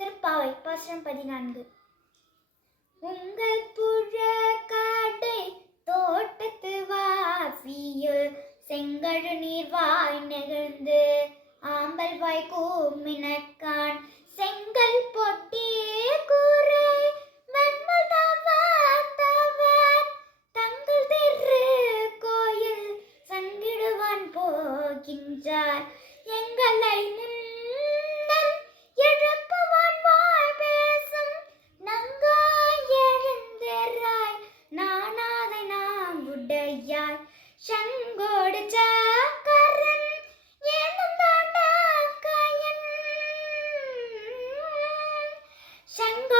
திருப்பாவை பாசனம் பதினான்கு. உங்கள் புழ காட்டை தோட்டத்து வாசியில் செங்கழு நீர் வாய் நெகிழ்ந்து ஆம்பல் வாய் கூமினக்கான் செங்கல் பொட்டி கூரை தங்கள் திரு கோயில் சங்கிடுவான் போகின்றார். எங்களை കൈയാൽ ശങ്കോടിച്ച കരൻ ശങ്കോ